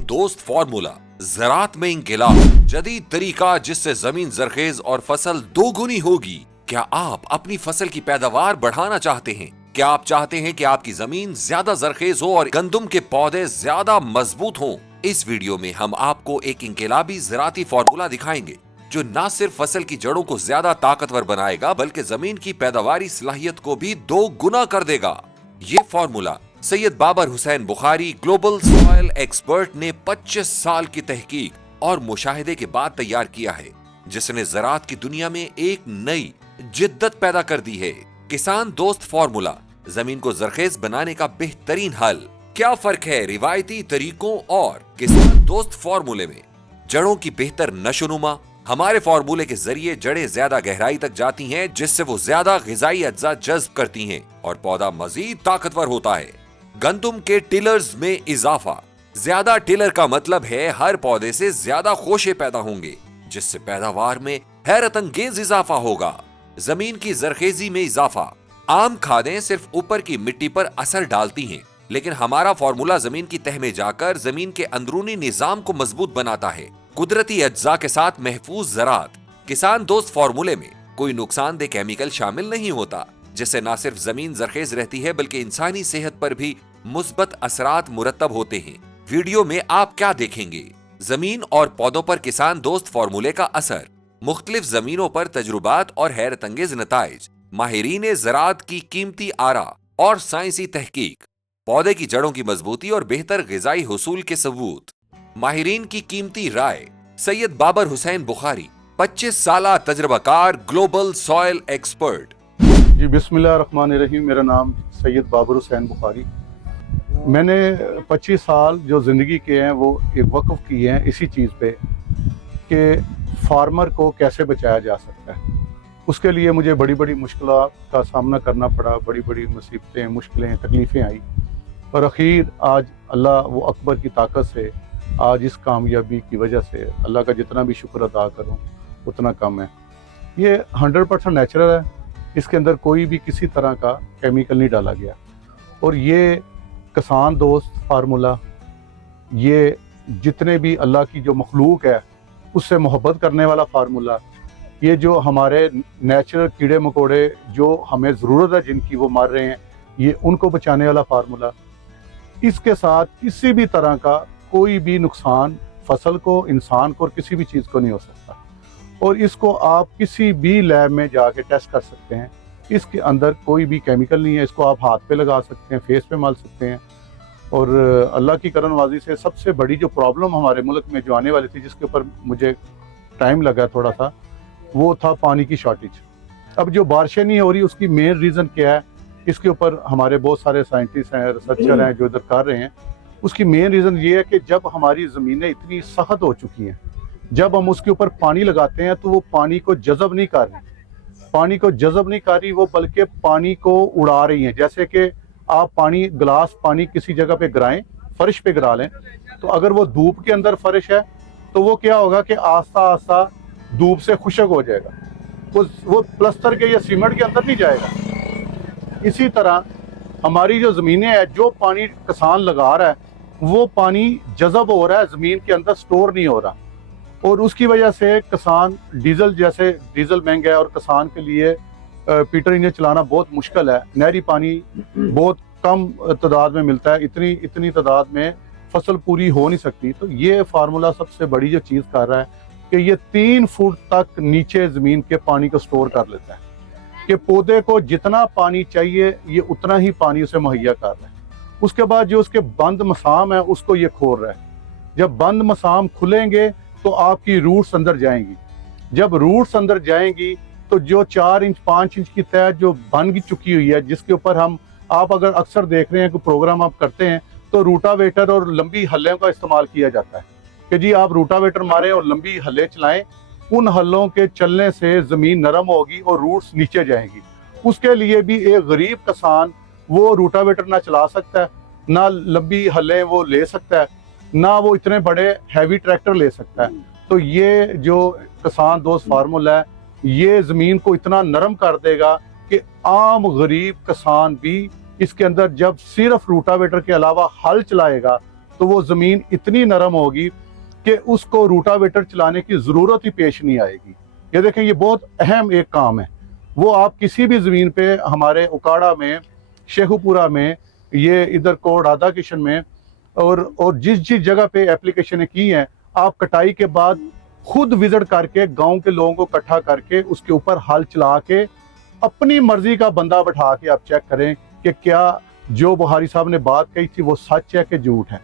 किसान दोस्त फार्मूला, ज़राअत में इंकलाब, जदीद तरीका जिससे जमीन जरखेज और फसल दोगुनी होगी। क्या आप अपनी फसल की पैदावार बढ़ाना चाहते हैं? क्या आप चाहते हैं कि आपकी जमीन ज्यादा जरखेज हो और गंदम के पौधे ज्यादा मजबूत हों? इस वीडियो में हम आपको एक इंकलाबी ज़राअती फार्मूला दिखाएंगे जो न सिर्फ फसल की जड़ों को ज्यादा ताकतवर बनाएगा बल्कि जमीन की पैदावारी सलाहियत को भी 2 गुना कर देगा। ये formula Syed Babar Hussain Bukhari global soil expert ने 25 साल की तहकीक और मुशाहिदे के बाद तैयार किया है, जिसने ज़राअत की दुनिया में एक नई जिद्दत पैदा कर दी है। किसान दोस्त फार्मूला, जमीन को जरखेज बनाने का बेहतरीन हल। क्या फर्क है रिवायती तरीकों और किसान दोस्त फार्मूले में? जड़ों की बेहतर नशोनुमा। हमारे फार्मूले के जरिए जड़ें ज्यादा गहराई तक जाती हैं, जिससे वो ज्यादा ग़िज़ाई अज्जा जज्ब करती हैं और पौधा मजीद ताकतवर होता है। गंदम के टिलर्स में इजाफा। ज्यादा टिलर का मतलब है हर पौधे से ज्यादा खोशे पैदा होंगे, जिससे पैदावार में हैरत अंगेज इजाफा होगा। जमीन की जरखेजी में इजाफा। आम खादें सिर्फ ऊपर की मिट्टी पर असर डालती हैं, लेकिन हमारा फार्मूला जमीन की तह में जाकर जमीन के अंदरूनी निजाम को मजबूत बनाता है। कुदरती अज्जा के साथ महफूज ज़राअत। किसान दोस्त फार्मूले में कोई नुकसानदेह केमिकल शामिल नहीं होता, जिससे न सिर्फ जमीन जरखेज रहती है बल्कि इंसानी सेहत पर भी मुस्बत असरात मुरतब होते हैं। वीडियो में आप क्या देखेंगे? जमीन और पौधों पर किसान दोस्त फार्मूले का असर, मुख्तलिफ जमीनों पर तजुर्बात और हैरत अंगेज नताइज, माहिरीन ज़राअत की कीमती आरा और साइंसी तहकीक, पौधे की जड़ों की मजबूती और बेहतर ग़िज़ाई हुसूल के सबूत, माहिरीन की कीमती राय। सैयद बाबर हुसैन बुखारी 25 साला तजर्बाकार ग्लोबल सॉइल एक्सपर्ट। जी बिस्मिल्लाहिर्रहमानिर्रहीम। मेरा नाम सैयद बाबर हुसैन बुखारी। मैंने 25 साल जो ज़िंदगी के हैं वो एक वक्फ किए हैं इसी चीज़ पे कि फार्मर को कैसे बचाया जा सकता है। उसके लिए मुझे बड़ी बड़ी मुश्किलात का सामना करना पड़ा, बड़ी बड़ी मुसीबतें, मुश्किलें, तकलीफ़ें आई और आखिर आज अल्लाह वो अकबर की ताकत से आज इस कामयाबी की वजह से अल्लाह का जितना भी शुक्र अदा करूं उतना कम है। ये 100% नेचुरल है, इसके अंदर कोई भी किसी तरह का केमिकल नहीं डाला गया और ये किसान दोस्त फार्मूला, ये जितने भी अल्लाह की जो मखलूक है उससे मोहब्बत करने वाला फार्मूला, ये जो हमारे नेचुरल कीड़े मकोड़े जो हमें ज़रूरत है जिनकी वो मर रहे हैं, ये उनको बचाने वाला फार्मूला। इसके साथ किसी भी तरह का कोई भी नुकसान फसल को, इंसान को और किसी भी चीज़ को नहीं हो सकता और इसको आप किसी भी लैब में जाके टेस्ट कर सकते हैं। इसके अंदर कोई भी केमिकल नहीं है, इसको आप हाथ पे लगा सकते हैं, फेस पे मल सकते हैं और अल्लाह की करमवाजी से सबसे बड़ी जो प्रॉब्लम हमारे मुल्क में जो आने वाली थी, जिसके ऊपर मुझे टाइम लगा थोड़ा सा, वो था पानी की शॉर्टेज। अब जो बारिशें नहीं हो रही उसकी मेन रीज़न क्या है, इसके ऊपर हमारे बहुत सारे साइंटिस्ट हैं, रिसर्चर हैं जो इधर कर रहे हैं। उसकी मेन रीज़न ये है कि जब हमारी ज़मीनें इतनी सख्त हो चुकी हैं, जब हम उसके ऊपर पानी लगाते हैं तो वो पानी को जज़ब नहीं कर रही, पानी को जज़ब नहीं कर रही वो, बल्कि पानी को उड़ा रही हैं। जैसे कि आप पानी, गिलास पानी किसी जगह पे गिराएं, फर्श पे गिरा लें, तो अगर वो धूप के अंदर फर्श है तो वो क्या होगा कि आस्ता आस्ता धूप से खुशक हो जाएगा, वो प्लस्तर के या सीमेंट के अंदर नहीं जाएगा। इसी तरह हमारी जो ज़मीनें हैं, जो पानी किसान लगा रहा है वो पानी जज़ब हो रहा है, ज़मीन के अंदर स्टोर नहीं हो रहा और उसकी वजह से किसान डीजल, जैसे डीजल महंगा है और किसान के लिए पीटर इंजन चलाना बहुत मुश्किल है। नहरी पानी बहुत कम तादाद में मिलता है, इतनी तादाद में फसल पूरी हो नहीं सकती। तो ये फार्मूला सबसे बड़ी जो चीज़ कर रहा है कि ये 3 फुट तक नीचे ज़मीन के पानी को स्टोर कर लेता है कि पौधे को जितना पानी चाहिए ये उतना ही पानी उसे मुहैया कर रहा है। उसके बाद जो उसके बंद मसाम है उसको ये खोल रहा है। जब बंद मसाम खुलेंगे तो आपकी रूट्स अंदर जाएंगी, जब रूट्स अंदर जाएंगी तो जो 4 इंच 5 इंच की तह जो बन चुकी हुई है, जिसके ऊपर आप अगर अक्सर देख रहे हैं कि प्रोग्राम आप करते हैं तो रूटावेटर और लंबी हल्लों का इस्तेमाल किया जाता है कि जी आप रूटावेटर मारें और लंबी हल्ले चलाएं, उन हल्लों के चलने से ज़मीन नरम होगी और रूट्स नीचे जाएंगी। उसके लिए भी एक गरीब किसान वो रूटावेटर ना चला सकता है, ना लंबी हल्ले वो ले सकता है, ना वो इतने बड़े हैवी ट्रैक्टर ले सकता है। तो ये जो किसान दोस्त फार्मूला है ये ज़मीन को इतना नरम कर देगा कि आम गरीब किसान भी इसके अंदर जब सिर्फ रूटावेटर के अलावा हल चलाएगा तो वो ज़मीन इतनी नरम होगी कि उसको रूटावेटर चलाने की ज़रूरत ही पेश नहीं आएगी। ये देखें, ये बहुत अहम एक काम है। वो आप किसी भी ज़मीन पे, हमारे उकाड़ा में, शेखुपुरा में, ये इधर कोट राधा किशन में, और जिस जिस जगह पे एप्लीकेशन की हैं, आप कटाई के बाद खुद विजिट करके गांव के लोगों को इकट्ठा करके उसके ऊपर हल चला के अपनी मर्जी का बंदा बैठा के आप चेक करें कि क्या जो बुहारी साहब ने बात कही थी वो सच है कि झूठ है।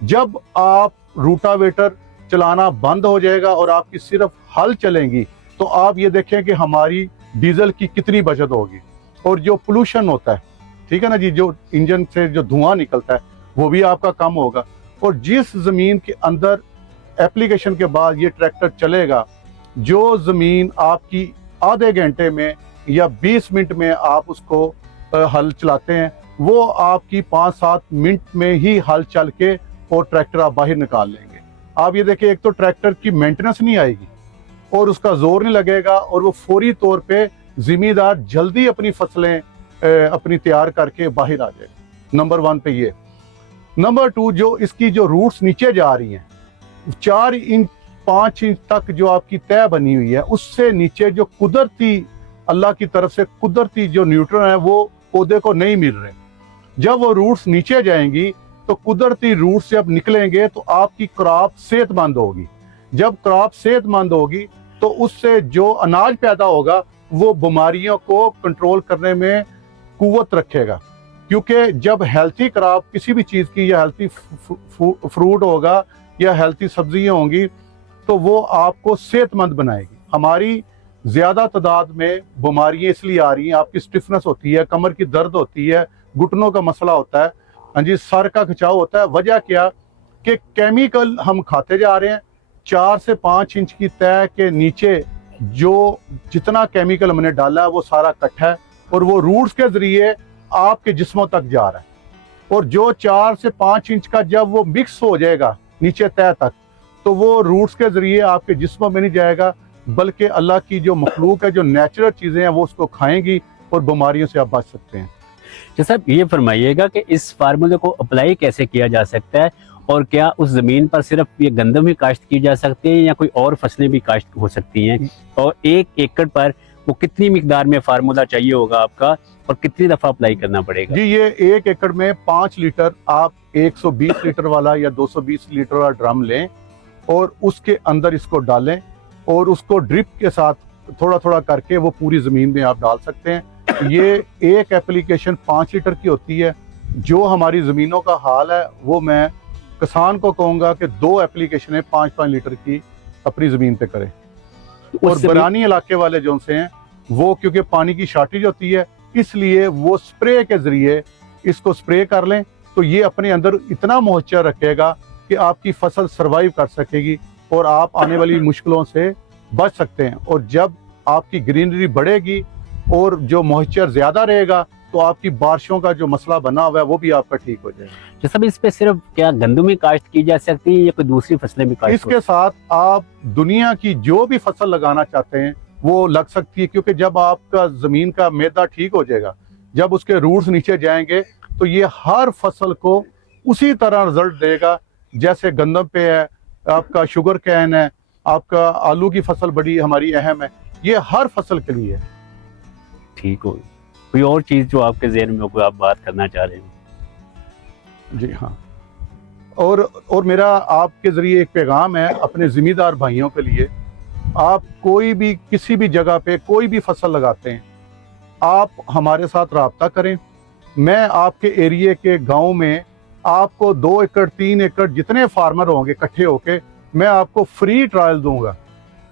जब आप रूटावेटर चलाना बंद हो जाएगा और आपकी सिर्फ हल चलेंगी, तो आप ये देखें कि हमारी डीजल की कितनी बचत होगी। और जो पोल्यूशन होता है, ठीक है ना जी, जो इंजन से जो धुआं निकलता है, वो भी आपका कम होगा। और जिस ज़मीन के अंदर एप्लीकेशन के बाद ये ट्रैक्टर चलेगा, जो ज़मीन आपकी आधे घंटे में या 20 मिनट में आप उसको हल चलाते हैं, वो आपकी 5-7 मिनट में ही हल चल के और ट्रैक्टर आप बाहर निकाल लेंगे। आप ये देखिए, एक तो ट्रैक्टर की मेंटेनेंस नहीं आएगी और उसका जोर नहीं लगेगा, और वो फौरी तौर पे जिम्मेदार जल्दी अपनी फसलें अपनी तैयार करके बाहर आ जाएगा। नंबर 1 पे ये। नंबर 2, जो इसकी जो रूट्स नीचे जा रही हैं, 4 इंच 5 इंच तक जो आपकी तय बनी हुई है, उससे नीचे जो कुदरती अल्लाह की तरफ से कुदरती जो न्यूट्रन है वो पौधे को नहीं मिल रहे। जब वो रूट्स नीचे जाएंगी तो कुदरती रूट से अब निकलेंगे तो आपकी क्रॉप सेहतमंद होगी। जब क्रॉप सेहतमंद होगी तो उससे जो अनाज पैदा होगा वो बीमारियों को कंट्रोल करने में कुव्वत रखेगा। क्योंकि जब हेल्थी क्रॉप किसी भी चीज़ की, या हेल्थी फ्रूट होगा या हेल्थी सब्जियां होंगी, तो वो आपको सेहतमंद बनाएगी। हमारी ज़्यादा तादाद में बीमारियां इसलिए आ रही हैं, आपकी स्टिफनेस होती है, कमर की दर्द होती है, घुटनों का मसला होता है, हाँ जी, सर का खिंचाव होता है। वजह क्या कि केमिकल हम खाते जा रहे हैं। 4 से 5 इंच की तय के नीचे जो जितना केमिकल हमने डाला है वो सारा इकट्ठा है और वो रूट्स के जरिए आपके जिस्मों तक जा रहा है। और जो 4 से 5 इंच का जब वो मिक्स हो जाएगा नीचे तय तक, तो वो रूट्स के जरिए आपके जिस्मों में नहीं जाएगा, बल्कि अल्लाह की जो मखलूक है, जो नेचुरल चीज़ें हैं, वो उसको खाएंगी और बीमारियों से आप बच सकते हैं। तो साहब ये फरमाइएगा कि इस फार्मूले को अप्लाई कैसे किया जा सकता है, और क्या उस ज़मीन पर सिर्फ ये गंदम ही काश्त की जा सकती है या कोई और फसलें भी काश्त हो सकती हैं, और 1 एकड़ पर वो कितनी मिकदार में फार्मूला चाहिए होगा आपका, और कितनी दफ़ा अप्लाई करना पड़ेगा? जी, ये 1 एकड़ में 5 लीटर आप 120 लीटर वाला या 220 लीटर वाला ड्रम लें और उसके अंदर इसको डालें और उसको ड्रिप के साथ थोड़ा थोड़ा करके वो पूरी ज़मीन में आप डाल सकते हैं। ये एक एप्लीकेशन 5 लीटर की होती है। जो हमारी ज़मीनों का हाल है, वो मैं किसान को कहूँगा कि 2 एप्लीकेशनें 5-5 लीटर की अपनी ज़मीन पे करें। और बरानी इलाके वाले जो से हैं, वो क्योंकि पानी की शॉर्टेज होती है, इसलिए वो स्प्रे के ज़रिए इसको स्प्रे कर लें, तो ये अपने अंदर इतना मॉइस्चर रखेगा कि आपकी फसल सर्वाइव कर सकेगी और आप आने वाली मुश्किलों से बच सकते हैं। और जब आपकी ग्रीनरी बढ़ेगी और जो मॉइस्चर ज़्यादा रहेगा, तो आपकी बारिशों का जो मसला बना हुआ है वो भी आपका ठीक हो जाएगा। तो सब इस पे सिर्फ क्या गंदम ही काश्त की जा सकती है या कोई दूसरी फसलें भी काश्त? इसके साथ आप दुनिया की जो भी फसल लगाना चाहते हैं वो लग सकती है, क्योंकि जब आपका ज़मीन का मैदा ठीक हो जाएगा, जब उसके रूट्स नीचे जाएंगे, तो ये हर फसल को उसी तरह रिजल्ट देगा जैसे गंदम पे है, आपका शुगर कैन है, आपका आलू की फसल बड़ी हमारी अहम है, ये हर फसल के लिए है। ठीक हो। कोई और चीज़ जो आपके ज़हन में हो, कोई आप बात करना चाह रहे हैं? जी हाँ, और मेरा आपके ज़रिए एक पैगाम है अपने ज़िम्मेदार भाइयों के लिए। आप कोई भी किसी भी जगह पे कोई भी फसल लगाते हैं, आप हमारे साथ रब्ता करें। मैं आपके एरिए के गांव में आपको 2 एकड़ 3 एकड़ जितने फार्मर होंगे इकट्ठे होके, मैं आपको फ्री ट्रायल दूंगा।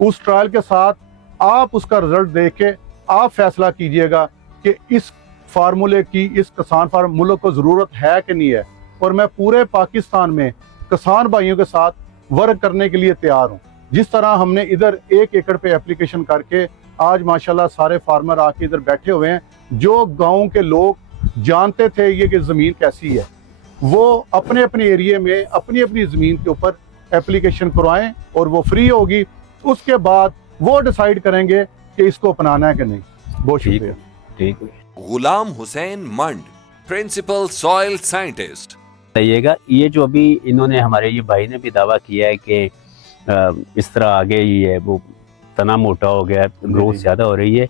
उस ट्रायल के साथ आप उसका रिजल्ट देख के आप फैसला कीजिएगा कि इस फार्मूले की, इस किसान फार्मूले को ज़रूरत है कि नहीं है। और मैं पूरे पाकिस्तान में किसान भाइयों के साथ वर्क करने के लिए तैयार हूँ। जिस तरह हमने इधर 1 एकड़ पे एप्लीकेशन करके आज माशाल्लाह सारे फार्मर आके इधर बैठे हुए हैं, जो गाँव के लोग जानते थे ये कि ज़मीन कैसी है, वो अपने अपने एरिए में अपनी अपनी ज़मीन के ऊपर एप्लीकेशन करवाएं और वो फ्री होगी। उसके बाद वो डिसाइड करेंगे कि इसको अपनाना है कि नहीं। बहुत शुक्रिया। ठीक है। गुलाम हुसैन मंड, प्रिंसिपल सॉइल साइंटिस्ट, बताइएगा, ये जो अभी इन्होंने हमारे ये भाई ने भी दावा किया है कि इस तरह आगे ही है वो तना मोटा हो गया, ग्रोथ ज़्यादा हो रही है,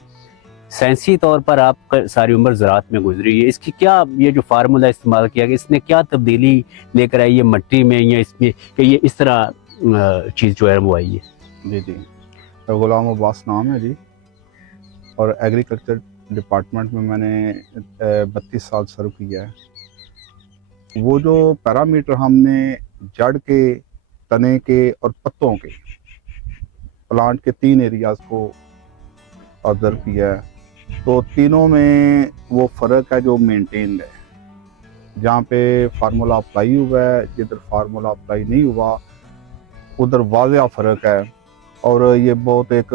साइंसी तौर पर आप सारी उम्र ज़राअत में गुजरी है, इसकी क्या ये जो फार्मूला इस्तेमाल किया गया इसने क्या तब्दीली लेकर आई है मट्टी में या इसमें कि ये इस तरह चीज़ जो है वो आई है? जी जी, गुलाम अब्बास नाम है जी, और एग्रीकल्चर डिपार्टमेंट में मैंने 32 साल सर्व किया है। वो जो पैरामीटर हमने जड़ के, तने के और पत्तों के, प्लांट के 3 एरियाज को ऑब्जर्व किया है, तो तीनों में वो फ़र्क है जो मेंटेन्ड है। जहाँ पे फार्मूला अप्लाई हुआ है, जिधर फार्मूला अप्लाई नहीं हुआ उधर वाज़ेह फ़र्क है, और ये बहुत एक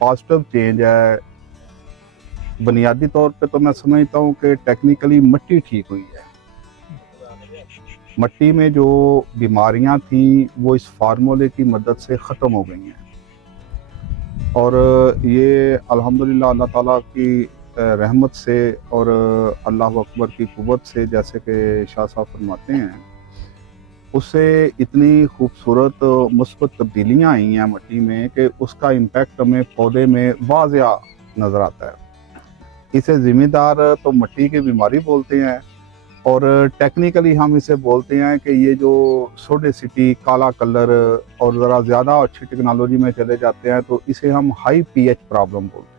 पॉजिटिव चेंज है। बुनियादी तौर पे तो मैं समझता हूँ कि टेक्निकली मिट्टी ठीक हुई है। मिट्टी में जो बीमारियाँ थी वो इस फार्मूले की मदद से ख़त्म हो गई हैं, और ये अल्हम्दुलिल्लाह अल्लाह ताला की रहमत से और अल्लाह अकबर की कुव्वत से, जैसे कि शाह साहब फरमाते हैं, उससे इतनी खूबसूरत मुस्बत तब्दीलियाँ आई हैं मिट्टी में कि उसका इम्पैक्ट हमें पौधे में वाज़ेह नज़र आता है। इसे ज़िम्मेदार तो मिट्टी की बीमारी बोलते हैं, और टेक्निकली हम इसे बोलते हैं कि ये जो सोडेसिटी, काला कलर, और ज़रा ज़्यादा अच्छी टेक्नोलॉजी में चले जाते हैं तो इसे हम हाई पीएच प्रॉब्लम बोलते हैं।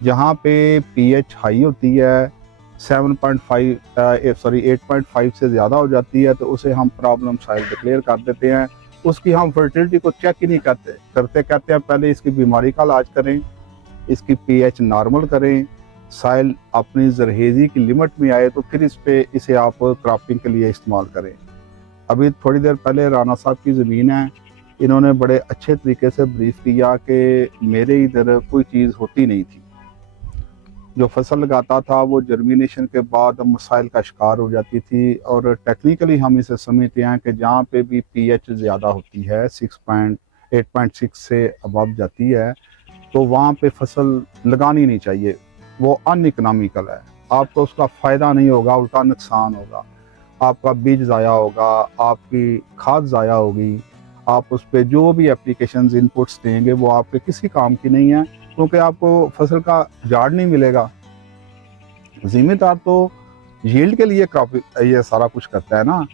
जहाँ पे पीएच हाई होती है, 8.5 से ज़्यादा हो जाती है, तो उसे हम प्रॉब्लम साइल डिक्लेयर कर देते हैं। उसकी हम फर्टिलिटी को चेक ही नहीं करते कहते हैं पहले इसकी बीमारी का इलाज करें, इसकी पीएच नॉर्मल करें, साइल अपनी जरहेज़ी की लिमिट में आए तो फिर इसे आप क्रॉपिंग के लिए इस्तेमाल करें। अभी थोड़ी देर पहले राना साहब की ज़मीन है, इन्होंने बड़े अच्छे तरीके से ब्रीफ किया कि मेरे इधर कोई चीज़ होती नहीं थी, जो फसल लगाता था वो जर्मिनेशन के बाद मसाइल का शिकार हो जाती थी। और टेक्निकली हम इसे समझते हैं कि जहाँ पे भी पीएच ज़्यादा होती है, 8.6 से अबव जाती है, तो वहाँ पे फसल लगानी नहीं चाहिए। वो अनइकनॉमिकल है, आपको उसका फ़ायदा नहीं होगा, उल्टा नुकसान होगा। आपका बीज ज़ाया होगा, आपकी खाद ज़ाया होगी, आप उस पर जो भी एप्लीकेशंस इनपुट्स देंगे वो आपके किसी काम की नहीं है, क्योंकि आपको फसल का झाड़ नहीं मिलेगा। जिम्मेदार तो यील्ड के लिए क्रॉप ये सारा कुछ करता है ना।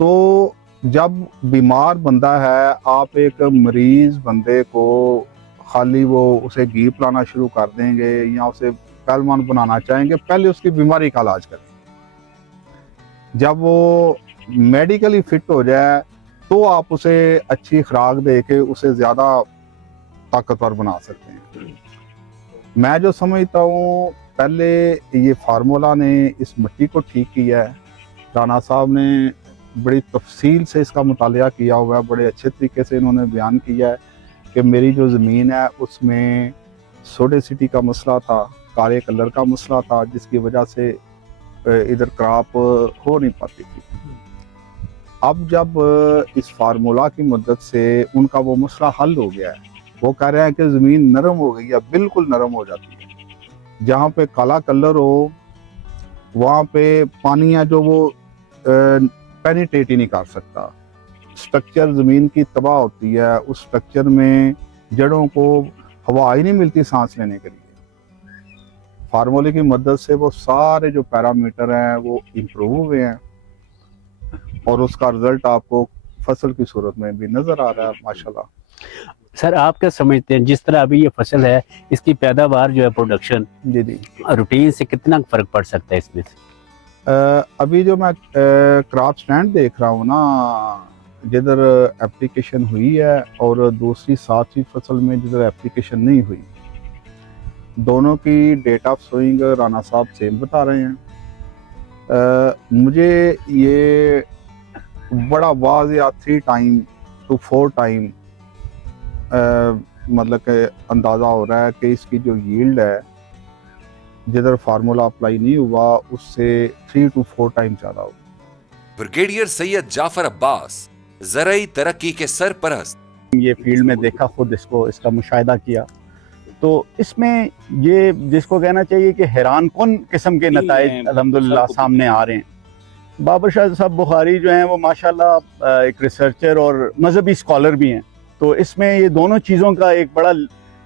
तो जब बीमार बंदा है, आप एक मरीज़ बंदे को खाली वो उसे घी पिलाना शुरू कर देंगे या उसे पहलवान बनाना चाहेंगे, पहले उसकी बीमारी का इलाज करें। जब वो मेडिकली फिट हो जाए तो आप उसे अच्छी खुराक दे के उसे ज़्यादा ताकतवर बना सकते हैं। मैं जो समझता हूँ, पहले ये फार्मूला ने इस मिट्टी को ठीक किया है। राना साहब ने बड़ी तफसील से इसका मुतालिया किया हुआ है, बड़े अच्छे तरीके से इन्होंने बयान किया है कि मेरी जो ज़मीन है उसमें सोडेसिटी का मसला था, काले कलर का मसला था, जिसकी वजह से इधर क्रॉप हो नहीं पाती थी। अब जब इस फार्मूला की मदद से उनका वो मसला हल हो गया है, वो कह रहे हैं कि ज़मीन नरम हो गई है, बिल्कुल नरम हो जाती है। जहाँ पे काला कलर हो वहाँ पे पानी है जो वो पेनिट्रेट ही नहीं कर सकता। स्ट्रक्चर ज़मीन की तबाह होती है, उस स्ट्रक्चर में जड़ों को हवा ही नहीं मिलती सांस लेने के लिए। फार्मूले की मदद से वो सारे जो पैरामीटर हैं वो इम्प्रूव हुए हैं, और उसका रिजल्ट आपको फसल की सूरत में भी नज़र आ रहा है माशाल्लाह। सर, आप क्या समझते हैं, जिस तरह अभी ये फसल है, इसकी पैदावार जो है, प्रोडक्शन जी जी, रूटीन से कितना फ़र्क पड़ सकता है इसमें से? अभी जो मैं क्रॉप स्टैंड देख रहा हूँ ना, जिधर एप्लीकेशन हुई है और दूसरी 7वीं फसल में जिधर एप्लीकेशन नहीं हुई, दोनों की डेट ऑफ सोइंग राना साहब सेम बता रहे हैं। मुझे ये बड़ा वाज़ेह 3 टाइम to 4 टाइम मतलब कि अंदाज़ा हो रहा है कि इसकी जो यील्ड है, जिधर फार्मूला अप्लाई नहीं हुआ उससे 3 to 4 टाइम ज़्यादा होगी। ब्रिगेडियर सैयद जाफर अब्बास, ज़राई तरक्की के सरपरस्त। ये फील्ड में देखा, खुद इसका मुशाहिदा किया, तो इसमें ये जिसको कहना चाहिए कि हैरान कुन किस्म के नताइज अल्हम्दुलिल्लाह सामने आ रहे हैं। बाबर शाह साहब बुखारी जो हैं वो माशाल्लाह एक रिसर्चर और मजहबी स्कॉलर भी हैं। तो इसमें ये दोनों चीज़ों का एक बड़ा,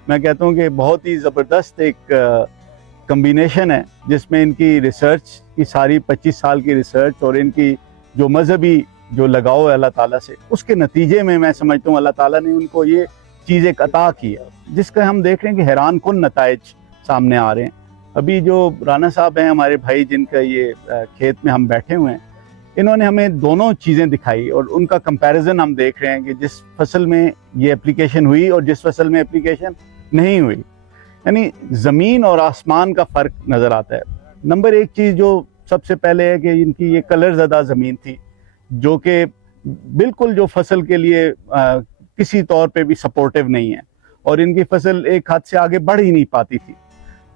मैं कहता हूँ कि बहुत ही ज़बरदस्त एक कम्बिनेशन है, जिसमें इनकी रिसर्च की सारी 25 साल की रिसर्च और इनकी जो मजहबी जो लगाव है अल्लाह ताला से, उसके नतीजे में मैं समझता हूँ अल्लाह ताला ने उनको ये चीज़ एक अता की है, जिसका हम देख रहे हैं कि हैरान कुन नताइज सामने आ रहे हैं। अभी जो राना साहब हैं हमारे भाई, जिनका ये खेत में हम बैठे हुए हैं, इन्होंने हमें दोनों चीज़ें दिखाई और उनका कंपैरिजन हम देख रहे हैं कि जिस फसल में ये एप्लीकेशन हुई और जिस फसल में एप्लीकेशन नहीं हुई, यानी ज़मीन और आसमान का फ़र्क नज़र आता है। नंबर एक चीज़ जो सबसे पहले है कि इनकी ये कलर ज़दा ज़मीन थी, जो कि बिल्कुल जो फसल के लिए किसी तौर पे भी सपोर्टिव नहीं है, और इनकी फसल एक हद से आगे बढ़ ही नहीं पाती थी।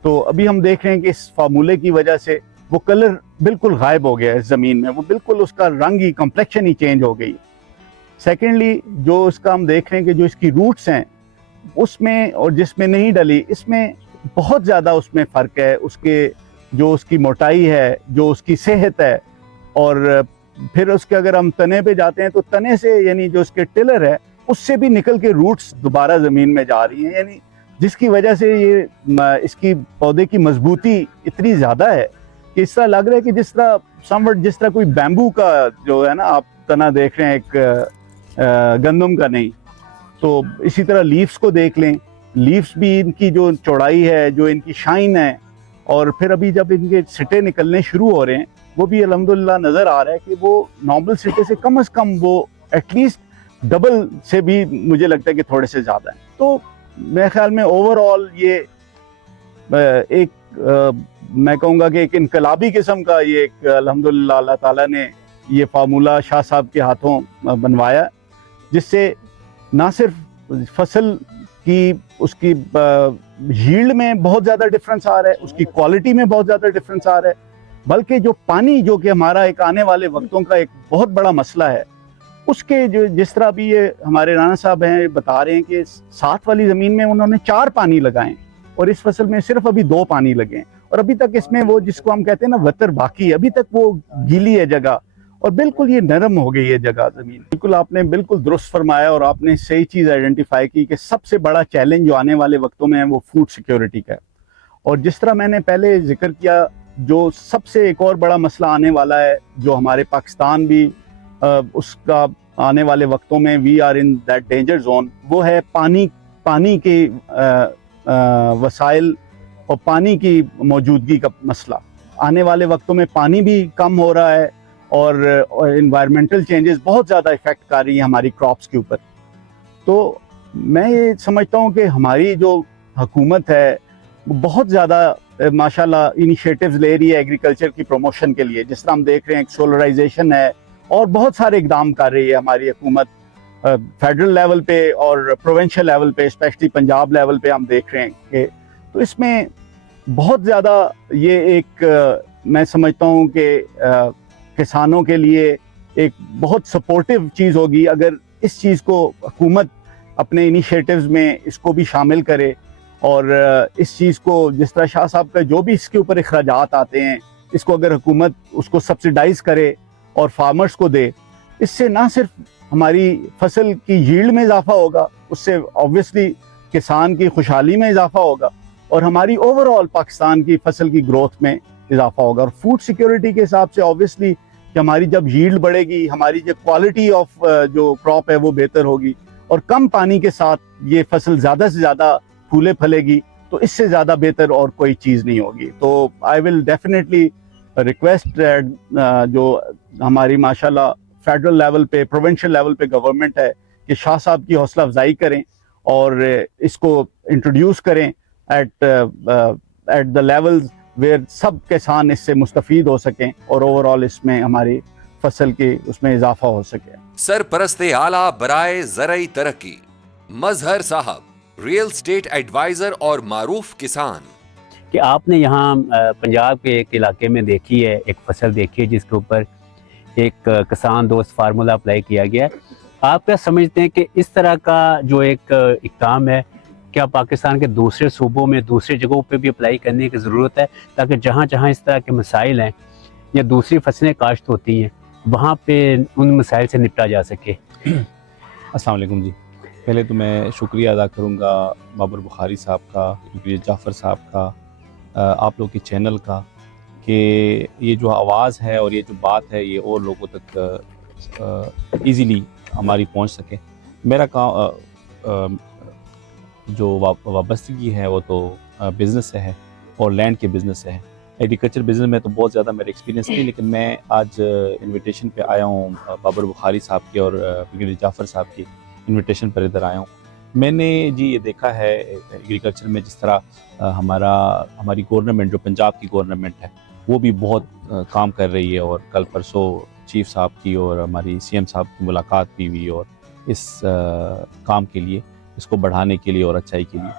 तो अभी हम देख रहे हैं कि इस फार्मूले की वजह से वो कलर बिल्कुल गायब हो गया है ज़मीन में, वो बिल्कुल उसका रंग ही, कम्प्लेक्शन ही चेंज हो गई। सेकेंडली जो इसका हम देख रहे हैं कि जो इसकी रूट्स हैं उसमें और जिसमें नहीं डली, इसमें बहुत ज़्यादा उसमें फ़र्क है। उसके जो उसकी मोटाई है, जो उसकी सेहत है, और फिर उसके अगर हम तने पे जाते हैं तो तने से, यानी जो उसके टिलर है उससे भी निकल के रूट्स दोबारा ज़मीन में जा रही हैं, यानी जिसकी वजह से ये इसकी पौधे की मजबूती इतनी ज़्यादा है कि इस तरह लग रहा है कि जिस तरह समवट जिस तरह कोई बैम्बू का जो है ना आप तना देख रहे हैं, एक गंदम का नहीं। तो इसी तरह लीव्स को देख लें, लीव्स भी इनकी जो चौड़ाई है, जो इनकी शाइन है, और फिर अभी जब इनके सिटे निकलने शुरू हो रहे हैं वो भी अल्हम्दुलिल्लाह नज़र आ रहा है कि वो नॉर्मल सिटे से कम से कम वो एटलीस्ट डबल से भी मुझे लगता है कि थोड़े से ज़्यादा है। तो मेरे ख्याल में ओवरऑल ये एक मैं कहूँगा कि एक इनकलाबी किस्म का ये एक अल्हम्दुलिल्लाह अल्लाह ताला ने ये फार्मूला शाह साहब के हाथों बनवाया, जिससे ना सिर्फ फसल की उसकी यील्ड में बहुत ज़्यादा डिफरेंस आ रहा है, उसकी क्वालिटी में बहुत ज़्यादा डिफरेंस आ रहा है, बल्कि जो पानी, जो कि हमारा एक आने वाले वक्तों का एक बहुत बड़ा मसला है, उसके जो जिस तरह भी ये हमारे राना साहब हैं बता रहे हैं कि 7 वाली ज़मीन में उन्होंने 4 पानी लगाए और इस फसल में सिर्फ अभी 2 पानी लगे हैं, और अभी तक इसमें वो जिसको हम कहते हैं ना वतर बाकी है, अभी तक वो गीली है जगह और बिल्कुल ये नरम हो गई है जगह ज़मीन। बिल्कुल आपने बिल्कुल दुरुस्त फरमाया और आपने सही चीज़ आइडेंटिफाई की कि सबसे बड़ा चैलेंज जो आने वाले वक्तों में है वो फूड सिक्योरिटी का है। और जिस तरह मैंने पहले जिक्र किया, जो सबसे एक और बड़ा मसला आने वाला है, जो हमारे पाकिस्तान भी उसका आने वाले वक्तों में we are in that danger zone, वो है पानी के वसाइल और पानी की मौजूदगी का मसला। आने वाले वक्तों में पानी भी कम हो रहा है और इन्वायरमेंटल चेंजेस बहुत ज़्यादा इफ़ेक्ट कर रही है हमारी क्रॉप्स के ऊपर। तो मैं ये समझता हूँ कि हमारी जो हुकूमत है वो बहुत ज़्यादा माशाल्लाह इनिशिएटिव्स ले रही है एग्रीकल्चर की प्रमोशन के लिए। जिस तरह हम देख रहे हैं सोलराइजेशन है और बहुत सारे इकदाम कर रही है हमारी हुकूमत फेडरल लेवल पे और प्रोविंशियल लेवल पे, स्पेशली पंजाब लेवल पे हम देख रहे हैं कि तो इसमें बहुत ज़्यादा ये एक मैं समझता हूँ कि किसानों के लिए एक बहुत सपोर्टिव चीज़ होगी अगर इस चीज़ को हुकूमत अपने इनिशिएटिव्स में इसको भी शामिल करे, और इस चीज़ को जिस तरह शाह साहब का जो भी इसके ऊपर अखराजात आते हैं इसको अगर हुकूमत उसको सब्सिडाइज करे और फार्मर्स को दे, इससे ना सिर्फ हमारी फसल की यील्ड में इजाफा होगा, उससे ऑब्वियसली किसान की खुशहाली में इजाफा होगा और हमारी ओवरऑल पाकिस्तान की फसल की ग्रोथ में इजाफा होगा। और फूड सिक्योरिटी के हिसाब से ऑब्वियसली कि हमारी जब यील्ड बढ़ेगी, हमारी जो क्वालिटी ऑफ जो क्रॉप है वो बेहतर होगी और कम पानी के साथ ये फसल ज़्यादा से ज़्यादा फूले फलेगी, तो इससे ज़्यादा बेहतर और कोई चीज़ नहीं होगी। तो आई विल डेफिनेटली रिक्वेस्ट जो हमारी माशाल्लाह फेडरल लेवल पे, प्रोविंशियल लेवल पे गवर्नमेंट है कि शाह साहब की हौसला अफजाई करें और इसको इंट्रोड्यूस करें एट द लेवल्स वेयर सब किसान इससे मुस्तफीद हो सकें और ओवरऑल इसमें हमारी फसल के उसमें इजाफा हो सके। सरपरस्ते आला बराए ज़रई तरक्की मजहर साहब, रियल स्टेट एडवाइजर और मारूफ किसान, कि आपने यहाँ पंजाब के एक इलाके में देखी है, एक फसल देखी है जिसके ऊपर एक किसान दोस्त फार्मूला अप्लाई किया गया है। आप क्या समझते हैं कि इस तरह का जो एक इक़दाम है, क्या पाकिस्तान के दूसरे सूबों में, दूसरी जगहों पे भी अप्लाई करने की ज़रूरत है, ताकि जहाँ जहाँ इस तरह के मसाइल हैं या दूसरी फसलें काश्त होती हैं, वहाँ पे उन मसाइल से निपटा जा सके। अस्सलाम वालेकुम जी। पहले तो मैं शुक्रिया अदा करूँगा बाबर बुखारी साहब का, शुक्रिया जाफ़र साहब का, आप लोग के चैनल का, कि ये जो आवाज़ है और ये जो बात है ये और लोगों तक इजीली हमारी पहुंच सके। मेरा काम जो वाबस्तगी है वो तो बिज़नेस से है और लैंड के बिज़नेस से है। एग्रीकल्चर बिज़नेस में तो बहुत ज़्यादा मेरा एक्सपीरियंस नहीं, लेकिन मैं आज इनविटेशन पे आया हूँ बाबर बुखारी साहब की और ब्रिगेडियर जाफ़र साहब की इनविटेशन पर इधर आया हूँ। मैंने जी ये देखा है एग्रीकल्चर में जिस तरह हमारी गवर्नमेंट, जो पंजाब की गवर्नमेंट है, वो भी बहुत काम कर रही है। और कल परसों चीफ साहब की और हमारी सीएम साहब की मुलाकात भी हुई और इस काम के लिए, इसको बढ़ाने के लिए और अच्छाई के लिए।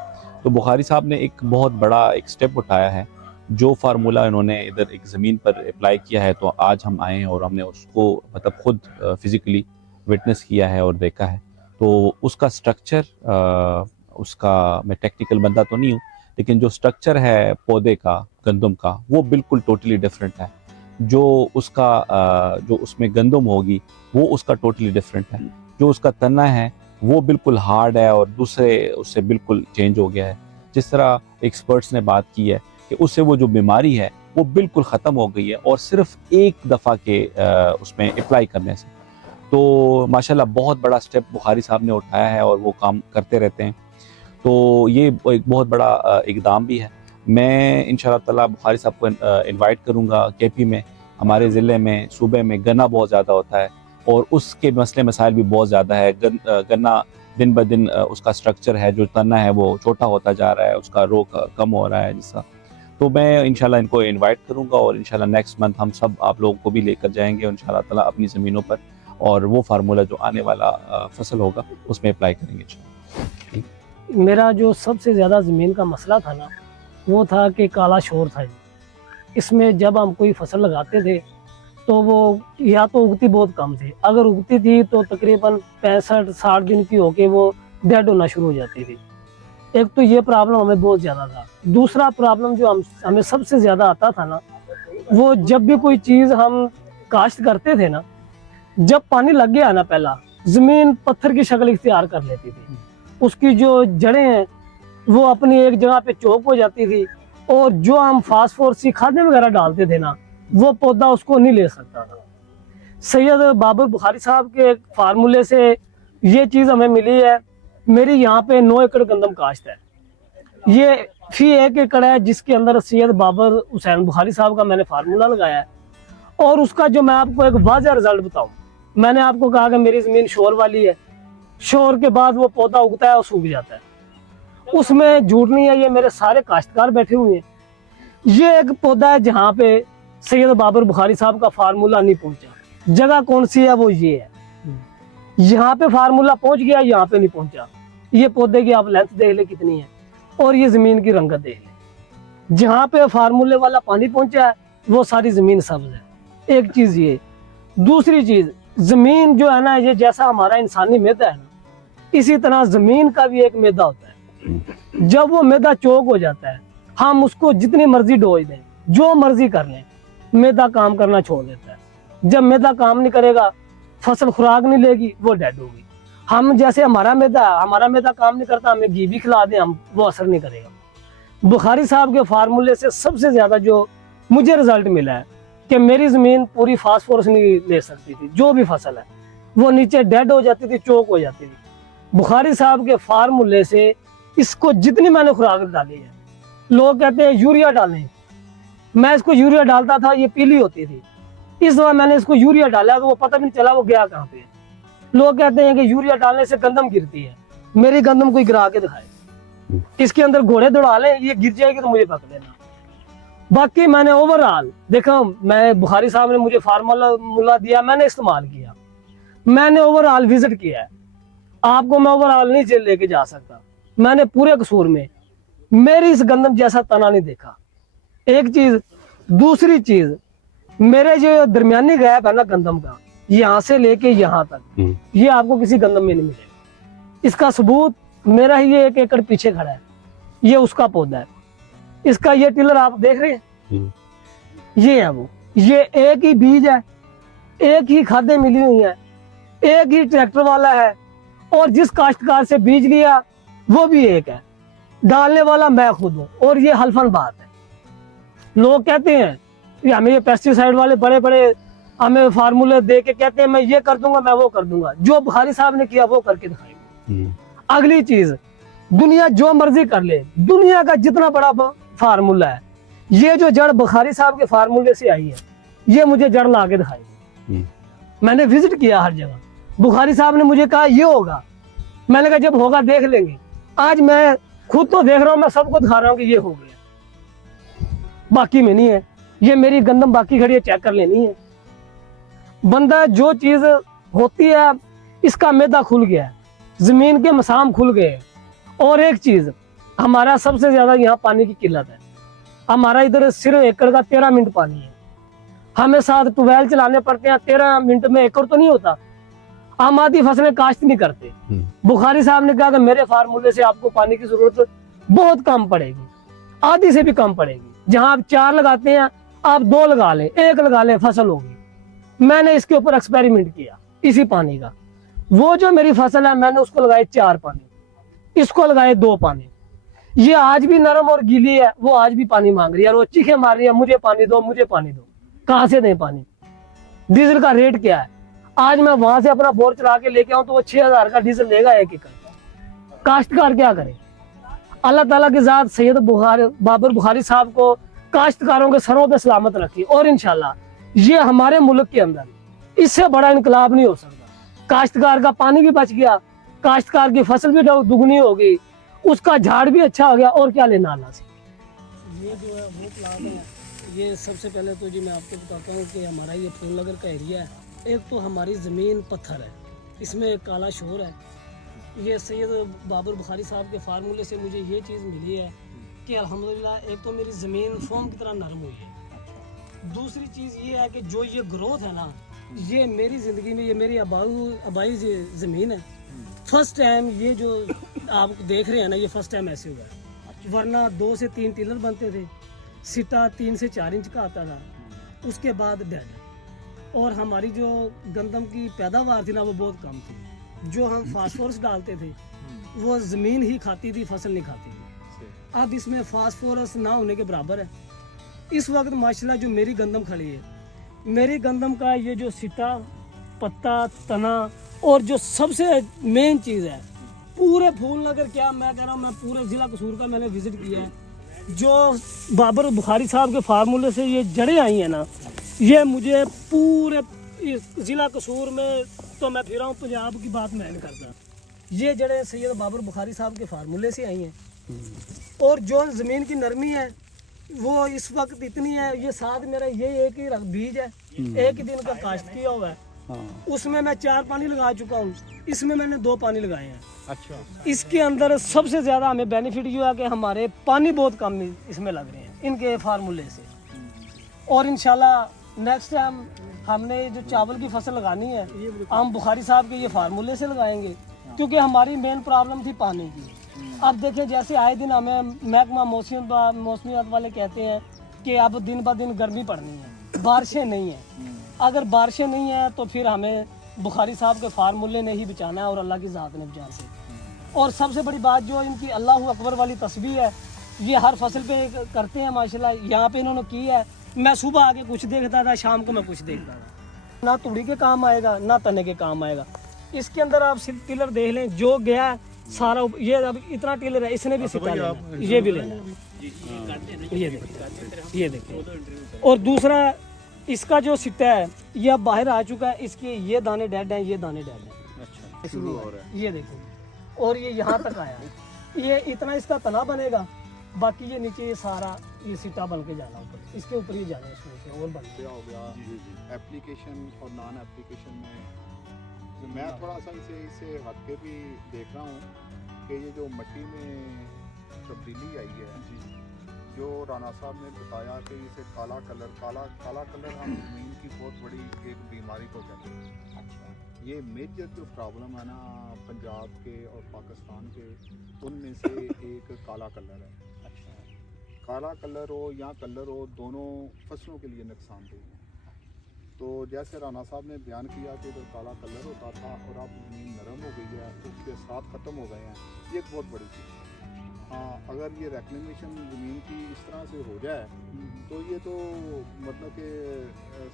तो बुखारी साहब ने एक बहुत बड़ा एक स्टेप उठाया है। जो फार्मूला इन्होंने इधर एक ज़मीन पर अप्लाई किया है, तो आज हम आए हैं और हमने उसको मतलब खुद फिज़िकली विटनेस किया है और देखा है। तो उसका स्ट्रक्चर, उसका, मैं टेक्निकल बंदा तो नहीं हूँ, लेकिन जो स्ट्रक्चर है पौधे का, गंदम का, वो बिल्कुल टोटली डिफरेंट है। जो उसमें गंदम होगी वो उसका टोटली डिफरेंट है। जो उसका तना है वो बिल्कुल हार्ड है और दूसरे उससे बिल्कुल चेंज हो गया है। जिस तरह एक्सपर्ट्स ने बात की है कि उससे वो जो बीमारी है वो बिल्कुल ख़त्म हो गई है, और सिर्फ एक दफ़ा के उसमें अप्लाई करने से। तो माशाल्लाह बहुत बड़ा स्टेप बुखारी साहब ने उठाया है और वो काम करते रहते हैं। तो ये एक बहुत बड़ा इक़दाम भी है। मैं इंशाअल्लाह ताला बुखारी साहब को इनवाइट करूँगा। केपी में, हमारे ज़िले में, सूबे में गन्ना बहुत ज़्यादा होता है और उसके मसले मसाइल भी बहुत ज़्यादा है। गन्ना दिन ब दिन उसका स्ट्रक्चर है, जो तना है वो छोटा होता जा रहा है, उसका रो कम हो रहा है जिसका। तो मैं इंशाल्लाह इनको इनवाइट करूँगा और इंशाल्लाह नेक्स्ट मंथ हम सब आप लोगों को भी लेकर जाएंगे इंशाल्लाह ताला अपनी ज़मीनों पर, और वो फार्मूला जो आने वाला फसल होगा उसमें अप्लाई करेंगे। मेरा जो सबसे ज़्यादा ज़मीन का मसला था ना, वो था कि काला शोर था। इसमें जब हम कोई फसल लगाते थे तो वो या तो उगती बहुत कम थी, अगर उगती थी तो तकरीबन 65-60 दिन की होके वो डेड होना शुरू हो जाती थी। एक तो ये प्रॉब्लम हमें बहुत ज़्यादा था। दूसरा प्रॉब्लम जो हमें सबसे ज़्यादा आता था ना, वो जब भी कोई चीज़ हम काश्त करते थे ना, जब पानी लग गया ना, पहला ज़मीन पत्थर की शक्ल इख्तियार कर लेती थी। उसकी जो जड़ें हैं वो अपनी एक जगह पे चौक हो जाती थी, और जो हम फास्फोरस खादें वगैरह डालते थे ना, वो पौधा उसको नहीं ले सकता था। सैयद बाबर बुखारी साहब के फार्मूले से ये चीज़ हमें मिली है। मेरी यहाँ पे 9 एकड़ गंदम काश्त है। ये फी 1 एकड़ है जिसके अंदर सैयद बाबर हुसैन बुखारी साहब का मैंने फार्मूला लगाया है। और उसका जो मैं आपको एक वाज़ह रिजल्ट बताऊँ, मैंने आपको कहा कि मेरी ज़मीन शोर वाली है। शोर के बाद वो पौधा उगता है और सूख जाता है। उसमें झूठ नहीं है, ये मेरे सारे काश्तकार बैठे हुए हैं। ये एक पौधा है जहाँ पे सैयद बाबर बुखारी साहब का फार्मूला नहीं पहुंचा। जगह कौन सी है? वो ये है। यहाँ पे फार्मूला पहुंच गया, यहाँ पे नहीं पहुंचा। ये पौधे की आप लेंथ देख ले कितनी है, और ये जमीन की रंगत देख ले। जहाँ पे फार्मूले वाला पानी पहुंचा है वो सारी जमीन सब्ज है। एक चीज ये। दूसरी चीज, जमीन जो है ना, ये जैसा हमारा इंसानी मैदा है ना, इसी तरह जमीन का भी एक मैदा होता है। जब वो मैदा चौक हो जाता है, हम उसको जितनी मर्जी डोज दें, जो मर्जी कर लें, मैदा काम करना छोड़ देता है। जब मैदा काम नहीं करेगा, फसल खुराक नहीं लेगी, वो डेड होगी। हम जैसे हमारा मैदा काम नहीं करता, हमें घी भी खिला दें हम, वो असर नहीं करेगा। बुखारी साहब के फार्मूले से सबसे ज्यादा जो मुझे रिजल्ट मिला है कि मेरी जमीन पूरी फास्फोरस नहीं ले सकती थी। जो भी फसल है वो नीचे डेड हो जाती थी, चौक हो जाती थी। बुखारी साहब के फार्मूले से इसको जितनी मैंने खुराक डाली है, लोग कहते हैं यूरिया डालें, मैं इसको यूरिया डालता था, ये पीली होती थी। इस दफा मैंने इसको यूरिया डाला तो वो पता भी नहीं चला वो गया कहाँ पे। लोग कहते हैं कि यूरिया डालने से गंदम गिरती है। मेरी गंदम कोई गिरा के दिखाए, इसके अंदर घोड़े दौड़ा ले, ये गिर जाएगी तो मुझे पकड़ लेना। बाकी मैंने ओवरऑल देखा, मैं बुखारी साहब ने मुझे फार्मूला दिया, मैंने इस्तेमाल किया, मैंने ओवरऑल विजिट किया है। आपको मैं ओवरऑल नहीं लेके जा सकता। मैंने पूरे कसूर में मेरी इस गंदम जैसा तना नहीं देखा। एक चीज। दूसरी चीज, मेरे जो दरमियानी गैप है ना गंदम का, यहाँ से लेके यहाँ तक, ये आपको किसी गंदम में नहीं मिलेगा। इसका सबूत मेरा ही ये 1 एकड़ पीछे खड़ा है, ये उसका पौधा है। इसका ये टिलर आप देख रहे हैं, ये है वो। ये एक ही बीज है, एक ही खादें मिली हुई हैं, एक ही ट्रैक्टर वाला है, और जिस काश्तकार से बीज लिया वो भी एक है, डालने वाला मैं खुद हूँ। और ये हल्फन बात है। लोग कहते हैं कि हमें ये पेस्टिसाइड वाले बड़े बड़े हमें फार्मूले दे के कहते हैं मैं ये कर दूंगा, मैं वो कर दूंगा। जो बुखारी साहब ने किया वो करके दिखाएंगे। अगली चीज, दुनिया जो मर्जी कर ले, दुनिया का जितना बड़ा फार्मूला है, ये जो जड़ बुखारी साहब के फार्मूले से आई है, ये मुझे जड़ ला के दिखाई। मैंने विजिट किया हर जगह, बुखारी साहब ने मुझे कहा ये होगा, मैंने कहा जब होगा देख लेंगे। आज मैं खुद तो देख रहा हूँ, मैं सबको दिखा रहा हूँ कि ये हो गया, बाकी में नहीं है। ये मेरी गंदम बाकी खड़ी है, चेक कर लेनी है। बंदा जो चीज होती है, इसका मैदा खुल गया है, जमीन के मसाम खुल गए। और एक चीज, हमारा सबसे ज्यादा यहाँ पानी की किल्लत है। हमारा इधर सिर्फ एकड़ का 13 मिनट पानी है, हमें साथ ट्यूबवेल चलाने पड़ते हैं। 13 मिनट में एकड़ तो नहीं होता। हम आधी फसलें काश्त नहीं करते। बुखारी साहब ने कहा कि मेरे फार्मूले से आपको पानी की जरूरत बहुत कम पड़ेगी, आधी से भी कम पड़ेगी। जहां आप 4 लगाते हैं, आप 2 लगा लें, 1 लगा लें, फसल होगी। मैंने इसके ऊपर एक्सपेरिमेंट किया इसी पानी का। वो जो मेरी फसल है, मैंने उसको लगाए 4 पानी, इसको लगाए 2 पानी। ये आज भी नरम और गीली है, वो आज भी पानी मांग रही है, और वो चीखे मार रही है, मुझे पानी दो, मुझे पानी दो। कहाँ से दें पानी? डीजल का रेट क्या है? आज मैं वहां से अपना बोर चला के लेके आऊं तो वो 6000 का डीजल लेगा 1 एकड़। काश्तकार क्या करे? अल्लाह ताला की जात सैयद बाबर बुखारी साहब को काश्तकारों के सरों पे सलामत रखी। और इंशाल्लाह ये हमारे मुल्क के अंदर इससे बड़ा इनकलाब नहीं हो सकता। काश्तकार का पानी भी बच गया, काश्तकार की फसल भी दुगनी होगी, उसका झाड़ भी अच्छा हो गया, और क्या लेना अल्लाह से। ये जो है वो प्लाट है, ये सबसे पहले तो जी मैं आपको बताता हूँ कि हमारा ये फूल नगर का एरिया है। एक तो हमारी ज़मीन पत्थर है, इसमें काला शोर है। ये सैयद बाबर बुखारी साहब के फार्मूले से मुझे ये चीज़ मिली है कि अल्हम्दुलिल्लाह एक तो मेरी ज़मीन फोम की तरह नरम हुई है। दूसरी चीज़ ये है कि जो ये ग्रोथ है ना, ये मेरी ज़िंदगी में, ये मेरी आबाई ज़मीन है। फर्स्ट टाइम ये जो आप देख रहे हैं ना, ये फर्स्ट टाइम ऐसे हुआ है। वरना 2 से 3 टिलर बनते थे, सिटा 3 से 4 इंच का आता था, उसके बाद डेड। और हमारी जो गंदम की पैदावार थी ना, वो बहुत कम थी। जो हम फास्फोरस डालते थे वो ज़मीन ही खाती थी, फसल नहीं खाती थी। अब इसमें फास्फोरस ना होने के बराबर है। इस वक्त माशाल्लाह जो मेरी गंदम खड़ी है, मेरी गंदम का ये जो सिटा, पत्ता, तना, और जो सबसे मेन चीज़ है, पूरे फूल नगर, क्या मैं कह रहा हूँ, मैं पूरे ज़िला कसूर का मैंने विज़िट किया है। जो बाबर बुखारी साहब के फार्मूले से ये जड़ें आई हैं ना, ये मुझे पूरे इस ज़िला कसूर में, तो मैं फिर हूँ, पंजाब की बात मैं नहीं करता। ये जड़ें सैयद बाबर बुखारी साहब के फार्मूले से आई हैं। और जो ज़मीन की नरमी है वो इस वक्त इतनी है, ये साथ मेरा ये एक ही बीज है, एक ही दिन का काश्त किया हुआ है। उसमें मैं 4 पानी लगा चुका हूँ, इसमें मैंने 2 पानी लगाए हैं। अच्छा। इसके अंदर सबसे ज़्यादा हमें बेनिफिट ये है कि हमारे पानी बहुत कम इसमें लग रहे हैं इनके फार्मूले से। और इंशाल्लाह नेक्स्ट टाइम हमने जो चावल की फसल लगानी है, हम बुखारी साहब के ये फार्मूले से लगाएंगे, क्योंकि हमारी मेन प्रॉब्लम थी पानी की। अब देखें, जैसे आए दिन हमें महकमा मौसमियात वाले कहते हैं कि अब दिन ब दिन गर्मी पड़नी है, बारिशें नहीं हैं। अगर बारिशें नहीं हैं तो फिर हमें बुखारी साहब के फार्मूले ने ही बचाना है, और अल्लाह की ज़ात ने बचाना है। और सबसे बड़ी बात जो इनकी अल्लाह अकबर वाली तस्बीह है, ये हर फसल पे करते हैं माशाल्लाह। यहाँ पे इन्होंने की है। मैं सुबह आके कुछ देखता था, शाम को मैं कुछ देखता था। ना तूड़ी के काम आएगा, ना तने के काम आएगा। इसके अंदर आप सिर्फ टिलर देख लें, जो गया सारा, ये अब इतना टिलर है, इसने भी सिता लेना, ये भी लेना, ये देखिए। और दूसरा, इसका जो सिट्टा है ये अब बाहर आ चुका है, इसके ये दाने डेड हैं, ये दाने डेड हैं। अच्छा, शुरू हो रहा है, ये देखो। और ये यहाँ तक आया है, ये इतना इसका तना बनेगा, बाकी ये नीचे ये सारा ये सिट्टा बन के जाना ऊपर, इसके ऊपर ही जाना, इसमें और बन गया हो गया। एप्लीकेशन और नॉन एप्लीकेशन में मैं थोड़ा सा इससे हट के भी देख रहा हूँ कि ये जो मिट्टी में तब्दीली आई है, जो राना साहब ने बताया कि इसे काला कलर हम ज़मीन की बहुत बड़ी एक बीमारी को कहते हैं। अच्छा, ये मेजर जो प्रॉब्लम है ना पंजाब के और पाकिस्तान के, उनमें से एक काला कलर है। अच्छा, काला कलर हो या कलर हो, दोनों फसलों के लिए नुकसानदेह हैं। तो जैसे राना साहब ने बयान किया कि जो काला कलर होता था और अब ज़मीन नरम हो गई है, उसके साथ ख़त्म हो गए हैं, ये एक बहुत बड़ी चीज़ है। हाँ, अगर ये रेक्लेमेशन ज़मीन की इस तरह से हो जाए तो ये तो मतलब कि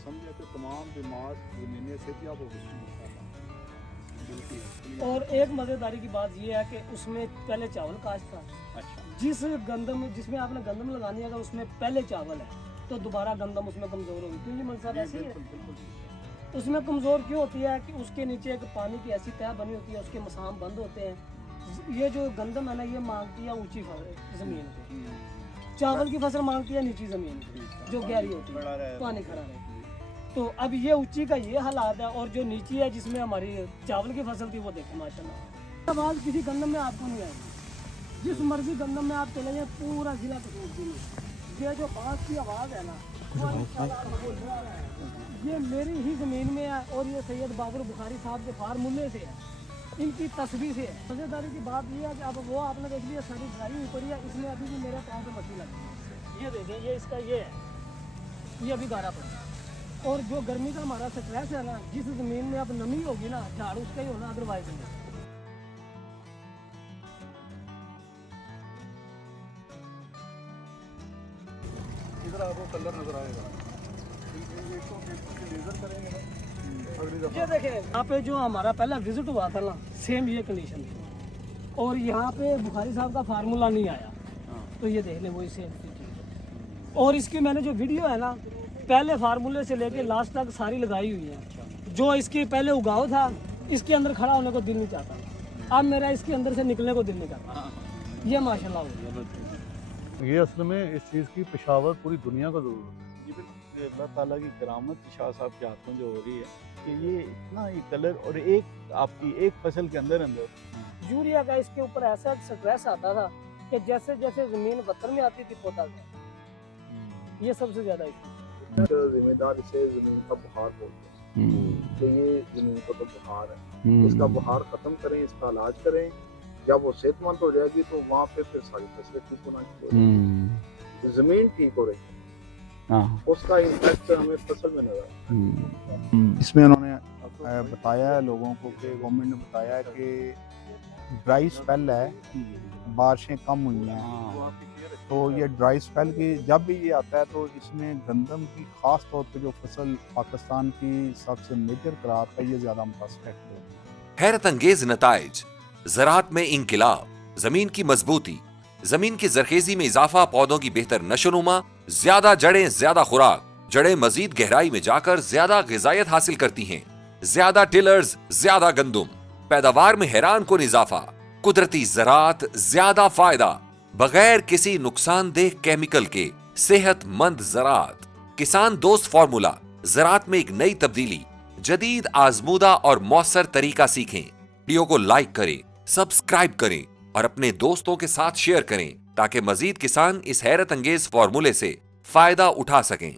समझे कि तमाम बीमार ज़मीनें सेहतियाब हो गई। और एक मज़ेदारी की बात ये है कि उसमें पहले चावल काश्त था। अच्छा। जिस गंदम जिसमें आपने गंदम लगानी है, अगर उसमें पहले चावल है तो दोबारा गंदम उसमें कमज़ोर होगी। क्यों जी मन साहब ऐसे ही है? उसमें कमज़ोर क्यों होती है कि उसके नीचे एक पानी की ऐसी तह बनी होती है, उसके मसाम बंद होते हैं। ये जो गंदम है ना, ये मांगती है ऊंची ज़मीन पे, चावल की फसल मांगती है नीची ज़मीन पे जो गहरी होती है, पानी खड़ा रहे। तो अब ये ऊंची का ये हालात है, और जो नीची है जिसमें हमारी चावल की फसल थी, वो देखें माशाल्लाह। आवाज़ किसी गंदम में आपको नहीं आएगी। जिस मर्जी गंदम में आप चले जाए, पूरा जिला कसूर, ये जो बांस की आवाज़ है ना, ये मेरी ही ज़मीन में है, और ये सैयद बाबर बुखारी साहब के फार्मूले से है, इनकी तस्वीर से है। मज़ेदारी की बात ये है कि अब वो आपने देख लिया, सारी ड्राई ऊपर है, इसमें अभी भी मेरे पाँव पे मछली लगी है। ये देखें, ये इसका ये है, ये अभी गारा पड़ा है। और जो गर्मी का हमारा स्ट्रेस है ना, जिस ज़मीन में अब नमी होगी ना, झाड़ उसका ही होना, अदरवाइज नहीं। इधर आपको कलर नजर आएगा, लेजर करेंगे ना अगली दफा। ये देखें, यहाँ पे जो हमारा पहला विजिट हुआ था ना, सेम ये कंडीशन थी, और यहाँ पे बुखारी साहब का फार्मूला नहीं आया। तो ये देख लें, वही सेम चीज़। और इसकी मैंने जो वीडियो है ना, पहले फार्मूले से लेके लास्ट तक सारी लगाई हुई है। जो इसके पहले उगाव था, इसके अंदर खड़ा होने को दिल नहीं चाहता, अब मेरा इसके अंदर से निकलने को दिल नहीं करता। ये माशाल्लाह हो गया। ये असल में इस चीज़ की पेशावर पूरी दुनिया को ज़रूरत है। ये बिल्कुल अल्लाह ताला की करामत शाह साहब के हाथों जो हो रही है कि ये इतना ही कलर, और एक आपकी एक फसल के अंदर यूरिया का इसके ऊपर ऐसा स्ट्रेस आता था कि जैसे जैसे ज़मीन वतन में आती थी, पोता गया। ये सबसे ज़्यादा जिम्मेदार इसे ज़मीन का बुखार बोलते हैं। तो ये ज़मीन को तो बुखार है, इसका बुखार ख़त्म करें, इसका इलाज करें। जब वो सेहतमंद हो जाएगी तो वहाँ पे फिर सारी फसलें ठीक होना चाहिए। ज़मीन ठीक हो रही है, उसका इम्पैक्ट हमें फसल में नजर आता है। इसमें उन्होंने बताया है लोगों को कि गवर्नमेंट ने बताया है कि ड्राई स्पेल है, बारिशें कम हुई हैं, तो ये ड्राई स्पेल की जब भी ये आता है तो इसमें गंदम की खास तौर पे जो फसल पाकिस्तान की सबसे मेजर करार है, ये ज़्यादा मुतासर है। हैरत अंगेज नताइज, ज़राअत में इंकिलाब, जमीन की मजबूती, जमीन की जरखेजी में इजाफा, पौधों की बेहतर नशोनुमा, ज्यादा जड़ें, ज्यादा खुराक, जड़ें मजीद गहराई में जाकर ज्यादा ग़िज़ायत हासिल करती हैं, ज्यादा टिलर्स, ज्यादा गंदुम, पैदावार में हैरान कुन इजाफा, कुदरती ज़राअत, ज्यादा फायदा, बगैर किसी नुकसानदेह केमिकल के, सेहतमंद ज़राअत। किसान दोस्त फार्मूला, ज़राअत में एक नई तब्दीली, जदीद आजमूदा और मौसर तरीका सीखें। वीडियो को लाइक करें, सब्सक्राइब करें और अपने दोस्तों के साथ शेयर करें ताकि मजीद किसान इस हैरत अंगेज फार्मूले से फायदा उठा सकें।